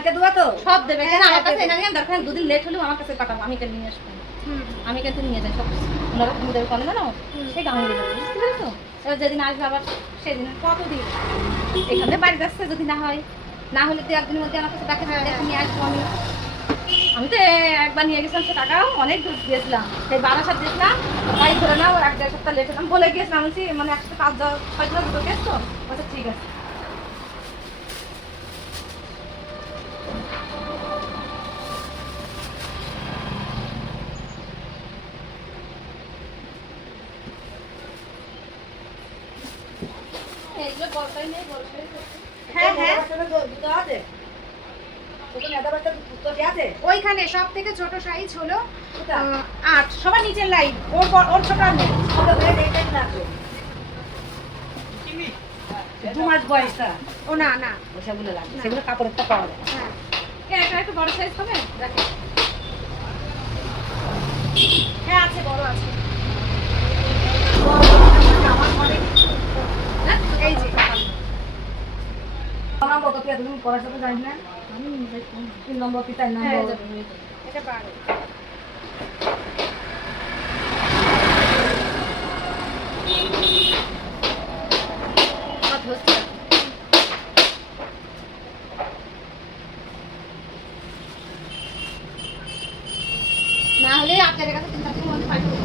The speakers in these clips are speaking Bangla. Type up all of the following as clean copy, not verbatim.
কালকে দেবা তো সব দেবে কেন আমার কাছে এনে নিয়ে দরকার দুদিন লেট হলেও আমার কাছে পাঠাবো আমি কেন নিয়ে আসবো আমি কিন্তু নিয়ে যাই সব ওনারা তুমি দেবে কম জানো সেই গাঁয়ে নিয়ে যাবে বুঝতে পেরেছো এবার যেদিন আসবে আবার সেদিন কতদিন এখানে বাড়ি যাচ্ছে যদি না হয় না হলে তো একদিনের মধ্যে আমার কাছে দেখে দেখে নিয়ে আসবো আমি তো একবার নিয়ে গেছিলাম সে টাকাও অনেক দূর দিয়েছিলাম সেই বারাসাত দিয়েছিলাম তাই ধরে নাও 1-1.5 সপ্তাহ লেট হলাম বলে গিয়েছিলাম বলছি মানে একসাথে 5-6 দুটো কেস তো আচ্ছা ঠিক আছে এইগুলো বড়টাই নেই বড়টাই হ্যাঁ হ্যাঁ দুটো আছে ছোট মেদা বাচ্চা দুটো আছে ওইখানে সব থেকে ছোট সাইজ হলো 8 সবার নিচের লাইন ওর ছোট আর নেই ওটা ধরে এইটাই লাগবে 2 মাস বয়সটা ও না না ওসবগুলো লাগবে সেগুলো কাপড়ের তো পাওয়া যায় হ্যাঁ এটা একটু বড় সাইজ হবে দেখো হ্যাঁ আছে বড় আছে এই যে নম্বর কত তুমি পড়াশোনা জানি না আমি 3 নম্বর কি 4 হ্যাঁ নম্বর এটা পারে না হলে আপনাদের কাছে 3-4 দিনের মধ্যে পাঠাবো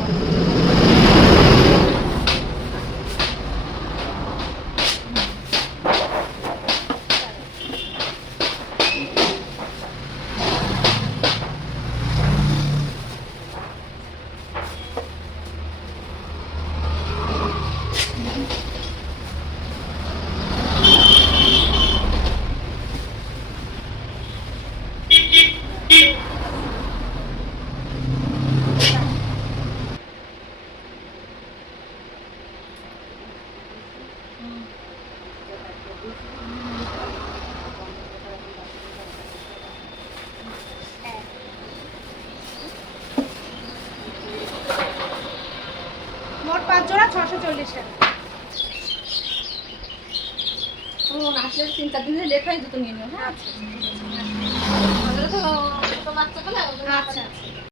মোট 5 জোড়া 640 টাকা ও আসলে 3-4 দিনের লেট হয় দুটো নিয়ে নিও হ্যাঁ আচ্ছা তো বাচ্চা বলে আচ্ছা